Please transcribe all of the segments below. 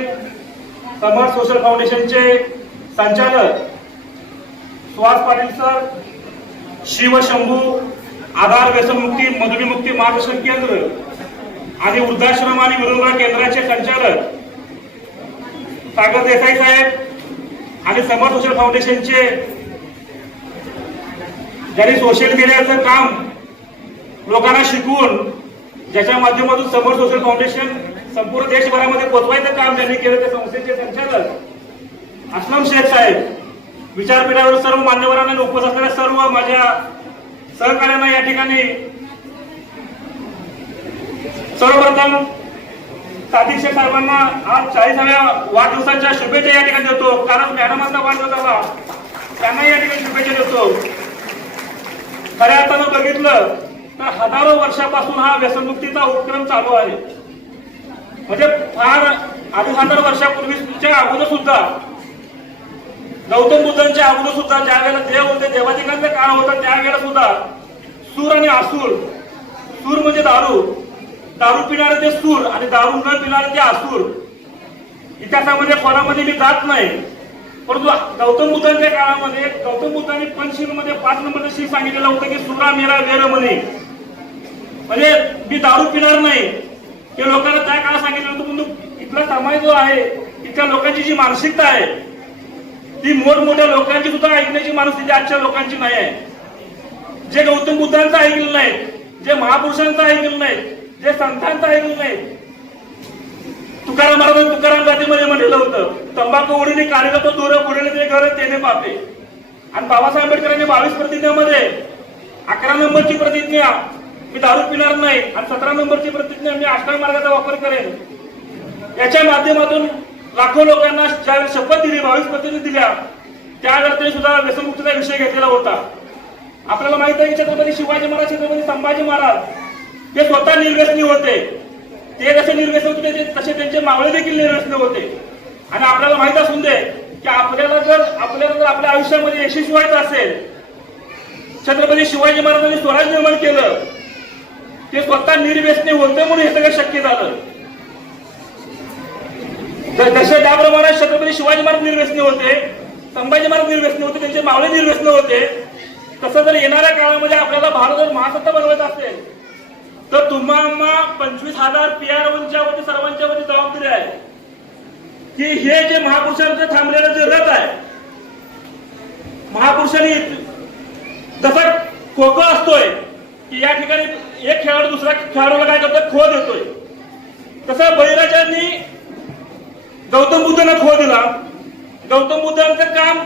साहेब, समर्थ social फाउंडेशनचे संचालक Suhas Patil sir, Shiv Shambhu आधार व्यसनमुक्ती मधुमेहमुक्ती मार्गदर्शन केंद्र आणि वृद्धाश्रम आणि विनोद केंद्राचे संचालक सागर देसाई साहेब आणि समर्थ सोशल फाउंडेशनचे ज्यांनी सोशल मीडियाचं काम लोकांना शिकवून ज्याच्या माध्यमातून समर्थ सोशल फाउंडेशन संपूर्ण देशभरामध्ये पोहोचवायचं काम ज्यांनी केलं त्या संस्थेचे संचालक असलम शेख साहेब, विचारपीठावर सर्व मान्यवरांना उपस्थित असलेल्या सर्व माझ्या सहकार्यांना या ठिकाणी सर्वप्रथम सादिक शेख साहेबांना आज 40व्या वाढदिवसाच्या शुभेच्छा या ठिकाणी देतो, कारण मॅडमांचा वाढदिवस आला त्यांना या ठिकाणी शुभेच्छा देतो. खऱ्या अर्थानं बघितलं तर हजारो वर्षापासून हा व्यसनमुक्तीचा उपक्रम चालू आहे. म्हणजे फार 1000 वर्षापूर्वीच्या अगोदर सुद्धा, गौतम बुद्धांच्या अगोदर सुद्धा, ज्या वेळेला देव होते, देवाधिकांचा काळ होता, त्यावेळेला सुद्धा सूर आणि आसूर, सूर म्हणजे दारू, दारू पिणारे ते सूर आणि दारू न पिणारे ते आसूर. इतिहासामध्ये कोणामध्ये मी जात नाही, परंतु गौतम बुद्धांच्या काळामध्ये गौतम बुद्धांनी पंचशील मध्ये 5 नंबरचं शील सांगितलेलं होतं की सुरा मेरा वेर म्हणे, म्हणजे मी दारू पिणार नाही. हे लोकांना त्या काळात सांगितलं होतं. परंतु इथला समाज जो आहे, इथल्या लोकांची जी मानसिकता आहे ती मोठमोठ्या लोकांची सुद्धा ऐकण्याची मानसिकता आजच्या लोकांची नाही आहे. जे गौतम बुद्धांचं ऐकलं नाही, जे महापुरुषांचं ऐकलं नाही, जे संतांचं ऐकलं नाही. तुकाराम महाराजांनी तुकाराम गाथेमध्ये म्हटलेलं होतं, तंबाखू उडीने काढला तो दूर पुढे ते घर तेने पापे. आणि बाबासाहेब आंबेडकरांनी 22 प्रतिज्ञामध्ये 11 नंबरची प्रतिज्ञा मी दारू पिणार नाही आणि 17 नंबरची प्रतिज्ञा मी अष्टांग मार्गाचा वापर करेन. याच्या माध्यमातून लाखो लोकांना ज्यावेळी शपथ दिली, 22 प्रतिज्ञा दिल्या, त्यावेळेस त्यांनी सुद्धा व्यसनमुक्तीचा विषय घेतलेला होता. आपल्याला माहित आहे की छत्रपती शिवाजी महाराज, छत्रपती संभाजी महाराज ते स्वतः निर्व्यसनी होते. ते जसे निर्व्यसनी होते तसे त्यांचे मावळे देखील निर्व्यसनी होते. आणि आपल्याला माहित असून दे की आपल्याला जर आपल्या आयुष्यामध्ये यशस्वी व्हायचं असेल, छत्रपती शिवाजी महाराजांनी स्वराज निर्माण केलं, ते स्वतः निर्व्यसनी होते म्हणून हे सगळं शक्य झालं. जसे त्याप्रमाणे छत्रपती शिवाजी महाराज निर्व्यसनी होते, संभाजी महाराज निर्व्यसनी होते, त्यांचे मावळे निर्व्यसनी होते, तसं जर येणाऱ्या काळामध्ये आपल्याला भारत जर महासत्ता बनवायचा असेल तर तुम्हाला 25,000 PR-च्या वरती सर्वांच्या वरती जबाबदारी आहे की हे जे महापुरुषांचं थांबलेलं जे रथ आहे, महापुरुषांनी जसा खो खो असतोय की या ठिकाणी एक खेळाडू दुसऱ्या खेळाडूला काय करतोय, खो देतोय, तसं बळीराजांनी गौतम बुद्धांना खो दिला. गौतम बुद्धांचं काम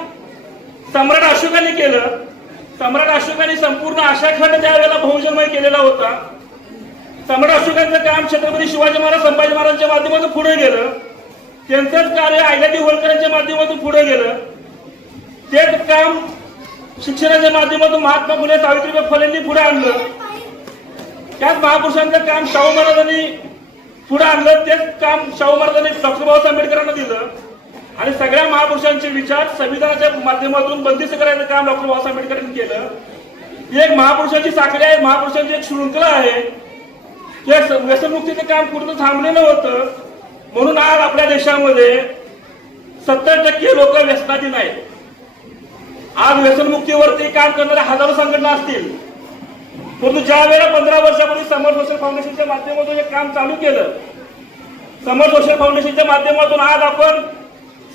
सम्राट अशोकाने केलं. सम्राट अशोकाने संपूर्ण आशिया खंड त्यावेळेला बहुजन्मय केलेला होता. सम्राट अशोकांचं काम छत्रपती शिवाजी महाराज, संभाजी महाराजांच्या माध्यमातून पुढे गेलं. त्यांचंच कार्य अहिल्यादेवी होळकरांच्या माध्यमातून पुढे गेलं. तेच काम शिक्षणाच्या माध्यमातून महात्मा फुले, सावित्रीबाई फुलेंनी पुढे आणलं. त्याच महापुरुषांचं काम शाहू महाराजांनी पुढे आणलं. तेच काम शाहू महाराजांनी डॉक्टर बाबासाहेब आंबेडकरांना दिलं. आणि सगळ्या महापुरुषांचे विचार संविधानाच्या माध्यमातून बंदिस्त करायचं काम डॉक्टर बाबासाहेब आंबेडकरांनी केलं. ही एक महापुरुषांची साखळी आहे, महापुरुषांची एक शृंखला आहे. हे व्यसनमुक्तीचं काम कुठं थांबलेलं होतं म्हणून आज आपल्या देशामध्ये 70% लोक व्यसनाधीन आहेत. आज व्यसनमुक्तीवरती काम करणाऱ्या हजारो संघटना असतील, परंतु ज्या वेळेला 15 वर्षापूर्वी समर्थ सोशल फाउंडेशनच्या माध्यमातून हे काम चालू केलं, समर्थ सोशल फाउंडेशनच्या माध्यमातून आज आपण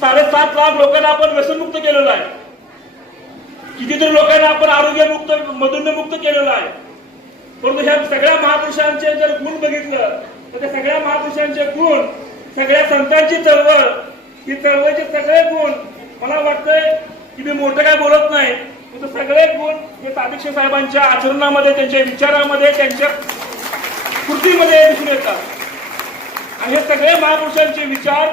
7.5 लाख लोकांना आपण व्यसनमुक्त केलेलं आहे. कितीतरी लोकांना आपण आरोग्यमुक्त, मधुमेहमुक्त केलेलं आहे. परंतु ह्या सगळ्या महापुरुषांचे जर गुण बघितलं तर त्या सगळ्या महापुरुषांचे गुण, सगळ्या संतांची चळवळ, ही चळवळीचे सगळे गुण, मला वाटतंय की मी मोठं काय बोलत नाही, पण सगळे गुण हे सादिक शेख साहेबांच्या आचरणामध्ये, त्यांच्या विचारामध्ये, त्यांच्या कृतीमध्ये दिसून येतात. आणि हे सगळे महापुरुषांचे विचार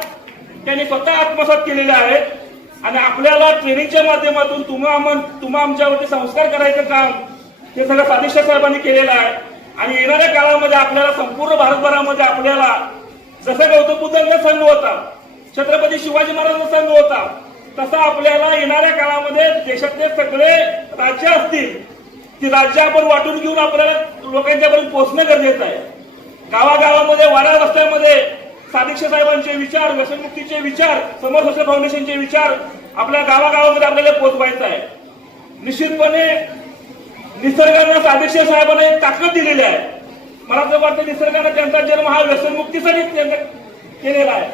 त्यांनी स्वतः आत्मसात केलेले आहेत. आणि आपल्याला ट्रेनिंगच्या माध्यमातून तुम्हा आमच्यावरती संस्कार करायचं काम हे सगळं सादिक शेख साहेबांनी केलेलं आहे. आणि येणाऱ्या काळामध्ये आपल्याला संपूर्ण भारतभरामध्ये आपल्याला जसं गौतम बुद्धांचा संघ होता, छत्रपती शिवाजी महाराजांचा संघ होता, तसा आपल्याला येणाऱ्या काळामध्ये देशातले सगळे राज्य असतील, ती राज्य आपण वाटून घेऊन आपल्याला लोकांच्यापर्यंत पोहोचणं गरजेचं आहे. गावागावामध्ये, वाड्या रस्त्यामध्ये सादिकशे साहेबांचे विचार, व्यसनमुक्तीचे विचार, समर सोशल फाउंडेशनचे विचार आपल्या गावागावामध्ये आपल्याला पोहोचवायचा आहे. निश्चितपणे निसर्गानं सादिकशे साहेबांना एक ताकद दिलेली आहे. मला असं वाटतं निसर्गानं त्यांचा जन्म हा व्यसनमुक्तीसाठी केलेला आहे.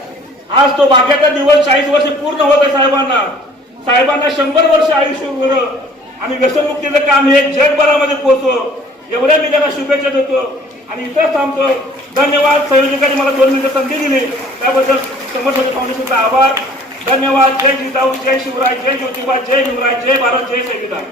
आज तो भाग्याचा दिवस 40 वर्ष पूर्ण होत आहे साहेबांना 100 वर्ष आयुष्य उरलं आणि व्यसनमुक्तीचं काम हे जगभरामध्ये पोहोचो एवढ्या मी त्यांना शुभेच्छा देतो आणि इथंच थांबतो. धन्यवाद. संयोजकांनी मला 2 मिनिटं संधी दिली त्याबद्दल समर सोशल फाउंडेशनचा आभार. धन्यवाद. जय जिजाऊ, जय शिवराय, जय ज्योतिबा, जय हिंगराज, जय भारत, जय संविधान.